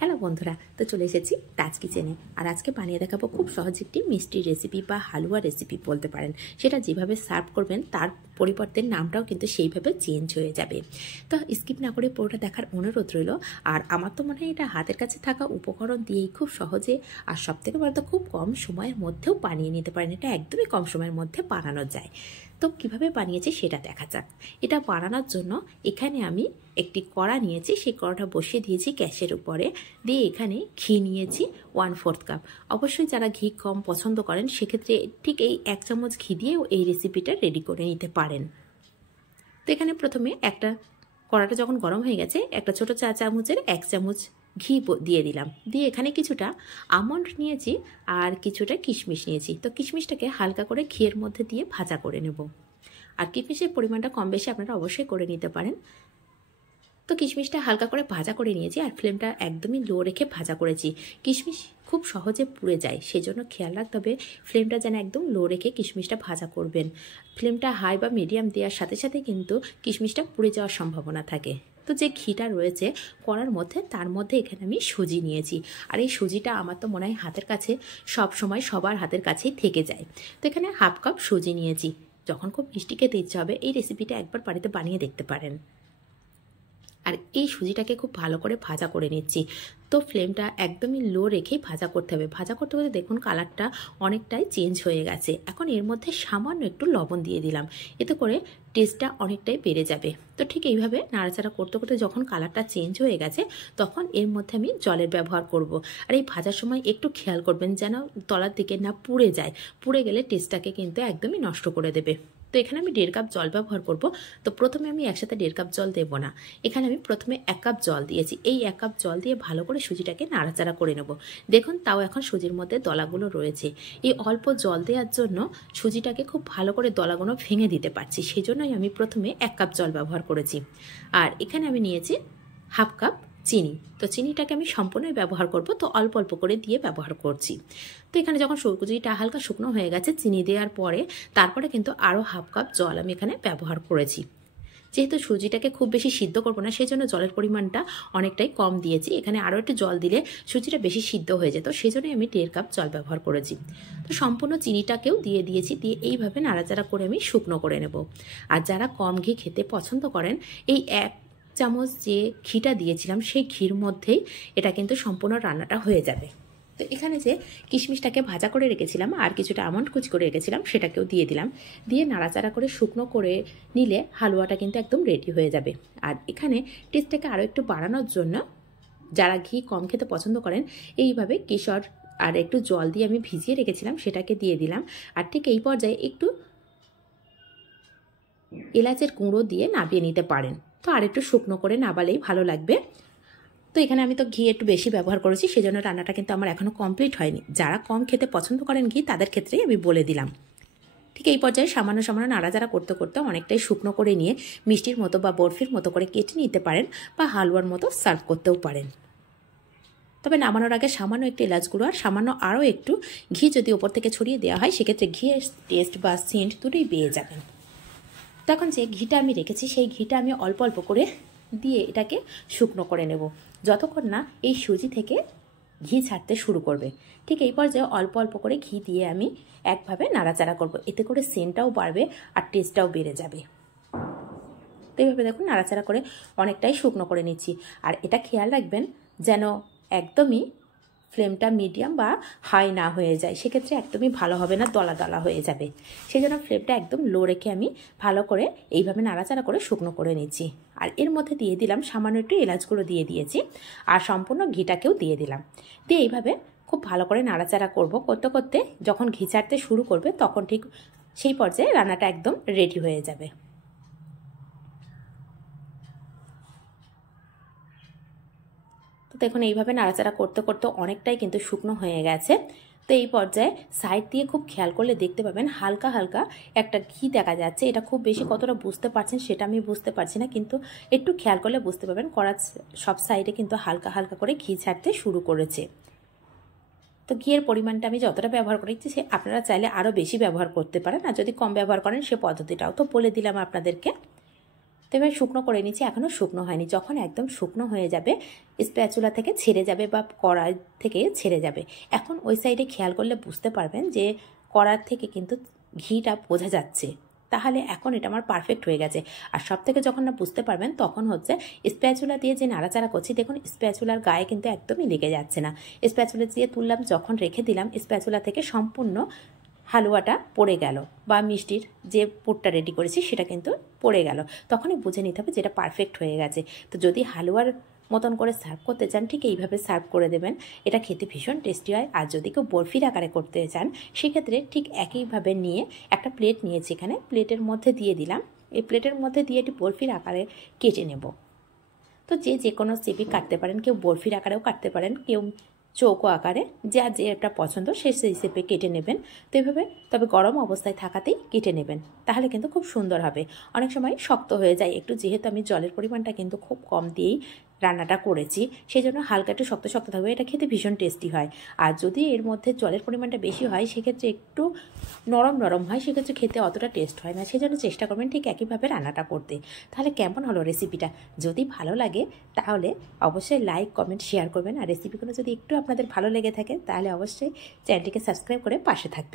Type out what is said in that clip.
Hello বন্ধুরা, তো চলে এসেছি তাজ কিচেনে। আর আজকে বানিয়ে দেখাবো খুব সহজ একটি মিষ্টি রেসিপি বা হালুয়া রেসিপি বলতে পারেন। সেটা যেভাবে সার্ভ করবেন তার পরিবর্তে নামটাও কিন্তু সেইভাবে চেঞ্জ হয়ে যাবে। তো স্কিপ না করে পুরোটা দেখার অনুরোধ রইল। আর আমার তো মনে হয় এটা হাতের কাছে থাকা উপকরণ দিয়েই খুব সহজে আর সবথেকে বড় তো খুব কম সময়ের মধ্যেও বানিয়ে নিতে পারেন। এটা একদমই কম সময়ের মধ্যে বানানো যায়। তো কিভাবে বানিয়েছি সেটা দেখা যাক। এটা বানানোর জন্য এখানে আমি একটি কড়া নিয়েছি, সেই কড়াটা বসিয়ে দিয়েছি গ্যাসের উপরে, দিয়ে এখানে ঘি নিয়েছি 1/4 কাপ। অবশ্যই যারা ঘি কম পছন্দ করেন সেক্ষেত্রে ঠিক এই 1 চামচ ঘি দিয়েও এই রেসিপিটা রেডি করে নিতে পারেন। তো এখানে প্রথমে কড়াটা যখন গরম হয়ে গেছে, একটা ছোট চা চামচের 1 চামচ ঘি দিয়ে দিলাম। দিয়ে এখানে কিছুটা আমন্ড নিয়েছি আর কিছুটা কিশমিশ নিয়েছি। তো কিশমিশটাকে হালকা করে ঘিয়ের মধ্যে দিয়ে ভাজা করে নেব। আর কিশমিশের পরিমাণটা কম বেশি আপনারা অবশ্যই করে নিতে পারেন। তো কিশমিশটা হালকা করে ভাজা করে নিয়েছি আর ফ্লেমটা একদমই লো রেখে ভাজা করেছি। কিশমিশ খুব সহজে পুড়ে যায়, সেজন্য খেয়াল রাখতে হবে ফ্লেমটা যেন একদম লো রেখে কিশমিশটা ভাজা করবেন। ফ্লেমটা হাই বা মিডিয়াম দেওয়ার সাথে সাথে কিন্তু কিশমিশটা পুড়ে যাওয়ার সম্ভাবনা থাকে। তো যে ঘিটা রয়েছে কড়ার মধ্যে, তার মধ্যে এখানে আমি সুজি নিয়েছি। আর এই সুজিটা আমার তো মনে হয় হাতের কাছে সব সময় সবার হাতের কাছেই থেকে যায়। তো এখানে 1/2 কাপ সুজি নিয়েছি। যখন খুব মিষ্টি খেতে ইচ্ছে হবে এই রেসিপিটা একবার বাড়িতে বানিয়ে দেখতে পারেন। আর এই সুজিটাকে খুব ভালো করে ভাজা করে নিচ্ছি। তো ফ্লেমটা একদমই লো রেখেই ভাজা করতে হবে। ভাজা করতে করতে দেখুন কালারটা অনেকটাই চেঞ্জ হয়ে গেছে। এখন এর মধ্যে সামান্য একটু লবণ দিয়ে দিলাম, এতে করে টেস্টটা অনেকটাই বেড়ে যাবে। তো ঠিক এইভাবে নাড়াচাড়া করতে করতে যখন কালারটা চেঞ্জ হয়ে গেছে, তখন এর মধ্যে আমি জলের ব্যবহার করব। আর এই ভাজার সময় একটু খেয়াল করবেন যেন তলার দিকে না পুড়ে যায়। পুড়ে গেলে টেস্টটাকে কিন্তু একদমই নষ্ট করে দেবে। তো এখানে আমি 1.5 কাপ জল ব্যবহার করব। তো প্রথমে আমি একসাথে 1.5 কাপ জল দেব না, এখানে আমি প্রথমে 1 কাপ জল দিয়েছি। এই 1 কাপ জল দিয়ে ভালো করে সুজিটাকে নাড়াচাড়া করে নেব। দেখুন তাও এখন সুজির মধ্যে দলাগুলো রয়েছে। এই অল্প জল দেওয়ার জন্য সুজিটাকে খুব ভালো করে দলাগুলো ভেঙে দিতে পারছি, সেই জন্যই আমি প্রথমে 1 কাপ জল ব্যবহার করেছি। আর এখানে আমি নিয়েছি 1/2 কাপ চিনি। তো চিনিটাকে আমি সম্পূর্ণই ব্যবহার করব, তো অল্প অল্প করে দিয়ে ব্যবহার করছি। তো এখানে যখন সুজিটা হালকা শুকনো হয়ে গেছে চিনি দেওয়ার পরে, তারপরে কিন্তু আরও 1/2 কাপ জল আমি এখানে ব্যবহার করেছি। যেহেতু সুজিটাকে খুব বেশি সিদ্ধ করবো না, সেই জন্য জলের পরিমাণটা অনেকটাই কম দিয়েছি। এখানে আরও একটু জল দিলে সুজিটা বেশি সিদ্ধ হয়ে যেত, সেই জন্যই আমি 1.5 কাপ জল ব্যবহার করেছি। তো সম্পূর্ণ চিনিটাকেও দিয়ে দিয়েছি, দিয়ে এইভাবে নাড়াচাড়া করে আমি শুকনো করে নেব। আর যারা কম ঘি খেতে পছন্দ করেন, এই 1 চামচ যে ঘিটা দিয়েছিলাম সেই ঘির মধ্যেই এটা কিন্তু সম্পূর্ণ রান্নাটা হয়ে যাবে। তো এখানে যে কিশমিশটাকে ভাজা করে রেখেছিলাম আর কিছুটা আমন্ড কুচি করে রেখেছিলাম সেটাকেও দিয়ে দিলাম। দিয়ে নাড়াচাড়া করে শুকনো করে নিলে হালুয়াটা কিন্তু একদম রেডি হয়ে যাবে। আর এখানে টেস্টটাকে আরও একটু বাড়ানোর জন্য যারা ঘি কম খেতে পছন্দ করেন, এইভাবে কেশর আর একটু জল দিয়ে আমি ভিজিয়ে রেখেছিলাম সেটাকে দিয়ে দিলাম। আর ঠিক এই পর্যায়ে একটু এলাচের গুঁড়ো দিয়ে নাবিয়ে নিতে পারেন। তো আর একটু শুকনো করে নাবালেই ভালো লাগবে। তো এখানে আমি তো ঘি একটু বেশি ব্যবহার করেছি, সেজন্য রান্নাটা কিন্তু আমার এখনও কমপ্লিট হয়নি। যারা কম খেতে পছন্দ করেন ঘি, তাদের ক্ষেত্রেই আমি বলে দিলাম। ঠিক এই পর্যায়ে সামান্য সামান্য নাড়াচাড়া করতে করতে অনেকটাই শুকনো করে নিয়ে মিষ্টির মতো বা বরফির মতো করে কেটে নিতে পারেন, বা হালুয়ার মতো সার্ভ করতেও পারেন। তবে নামানোর আগে সামান্য একটু এলাচ গুঁড়ো আর সামান্য আরও একটু ঘি যদি ওপর থেকে ছড়িয়ে দেওয়া হয়, সেক্ষেত্রে ঘিয়ের টেস্ট বা সেন্ট দুটোই পেয়ে যাবেন। তখন যে ঘিটা আমি রেখেছি সেই ঘিটা আমি অল্প অল্প করে দিয়ে এটাকে শুকনো করে নেব, যতক্ষণ না এই সুজি থেকে ঘি ছাড়তে শুরু করবে। ঠিক এই পর্যায়ে অল্প অল্প করে ঘি দিয়ে আমি একভাবে নাড়াচাড়া করব, এতে করে সেন্টটাও বাড়বে আর টেস্টটাও বেড়ে যাবে। তো এইভাবে দেখুন নাড়াচাড়া করে অনেকটাই শুকনো করে নিচ্ছি। আর এটা খেয়াল রাখবেন যেন একদমই ফ্লেমটা মিডিয়াম বা হাই না হয়ে যায়, সেক্ষেত্রে একদমই ভালো হবে না, দলা দলা হয়ে যাবে। সেই জন্য ফ্লেমটা একদম লো রেখে আমি ভালো করে এইভাবে নাড়াচাড়া করে শুকনো করে নিচ্ছি। আর এর মধ্যে দিয়ে দিলাম সামান্য একটু এলাচগুলো দিয়ে দিয়েছি আর সম্পূর্ণ ঘিটাকেও দিয়ে দিলাম। দিয়ে এইভাবে খুব ভালো করে নাড়াচাড়া করতে করতে যখন ঘি ছাড়তে শুরু করবে, তখন ঠিক সেই পর্যায়ে রান্নাটা একদম রেডি হয়ে যাবে। তো দেখুন এইভাবে নাড়াচাড়া করতে করতে অনেকটাই কিন্তু শুকনো হয়ে গেছে। তো এই পর্যায়ে সাইড দিয়ে খুব খেয়াল করলে দেখতে পাবেন হালকা হালকা একটা ঘি দেখা যাচ্ছে। এটা খুব বেশি কতটা বুঝতে পারছেন সেটা আমি বুঝতে পারছি না, কিন্তু একটু খেয়াল করলে বুঝতে পারবেন কড়ার সব সাইডে কিন্তু হালকা হালকা করে ঘি ছাড়তে শুরু করেছে। তো ঘিয়ের পরিমাণটা আমি যতটা ব্যবহার করেছি আপনারা চাইলে আরও বেশি ব্যবহার করতে পারেন, আর যদি কম ব্যবহার করেন সে পদ্ধতিটাও তো বলে দিলাম আপনাদেরকে। তো এবার শুকনো করে নিচ্ছি, এখনও শুকনো হয়নি। যখন একদম শুকনো হয়ে যাবে, স্প্যাচুলা থেকে ছেড়ে যাবে বা কড়াই থেকে ছেড়ে যাবে। এখন ওই সাইডে খেয়াল করলে বুঝতে পারবেন যে কড়ার থেকে কিন্তু ঘিটা বোঝা যাচ্ছে, তাহলে এখন এটা আমার পারফেক্ট হয়ে গেছে। আর সব থেকে যখন না বুঝতে পারবেন তখন হচ্ছে স্প্যাচুলা দিয়ে যে নাড়াচাড়া করছি, দেখুন স্প্যাচুলার গায়ে কিন্তু একদমই লেগে যাচ্ছে না। স্প্যাচুলা দিয়ে তুললাম, যখন রেখে দিলাম স্প্যাচুলা থেকে সম্পূর্ণ হালুয়াটা পড়ে গেল বা মিষ্টির যে পুরটা রেডি করেছি সেটা কিন্তু পড়ে গেল। তখনই বুঝে নিতে হবে যেটা পারফেক্ট হয়ে গেছে। তো যদি হালুয়ার মতন করে সার্ভ করতে চান ঠিক এইভাবে সার্ভ করে দেবেন, এটা খেতে ভীষণ টেস্টি হয়। আর যদি কেউ বরফির আকারে করতে চান সেক্ষেত্রে ঠিক একইভাবে নিয়ে একটা প্লেট নিয়েছি, এখানে প্লেটের মধ্যে দিয়ে দিলাম। এই প্লেটের মধ্যে দিয়ে এটি বরফির আকারে কেটে নেব। তো যে কোনো শেপে কাটতে পারেন, কেউ বরফির আকারেও কাটতে পারেন, কেউ চৌকো আকারে, যা যেটা পছন্দ সেই শেপে কেটে নেবেন। তো এইভাবে, তবে গরম অবস্থায় থাকাতেই কেটে নেবেন, তাহলে কিন্তু খুব সুন্দর হবে। অনেক সময় শক্ত হয়ে যায় একটু, যেহেতু আমি জলের পরিমাণটা কিন্তু খুব কম দিয়েই রান্নাটা করেছি, সেই জন্য হালকা একটু শক্ত শক্ত থাকবে। এটা খেতে ভীষণ টেস্টি হয়। আর যদি এর মধ্যে জলের পরিমাণটা বেশি হয় সেক্ষেত্রে একটু নরম নরম হয়, সেক্ষেত্রে খেতে অতটা টেস্ট হয় না। সেই জন্য চেষ্টা করবেন ঠিক একইভাবে রান্নাটা করতে। তাহলে কেমন হলো রেসিপিটা? যদি ভালো লাগে তাহলে অবশ্যই লাইক, কমেন্ট, শেয়ার করবেন। আর রেসিপিগুলো যদি একটু আপনাদের ভালো লেগে থাকে তাহলে অবশ্যই চ্যানেলটিকে সাবস্ক্রাইব করে পাশে থাকবেন।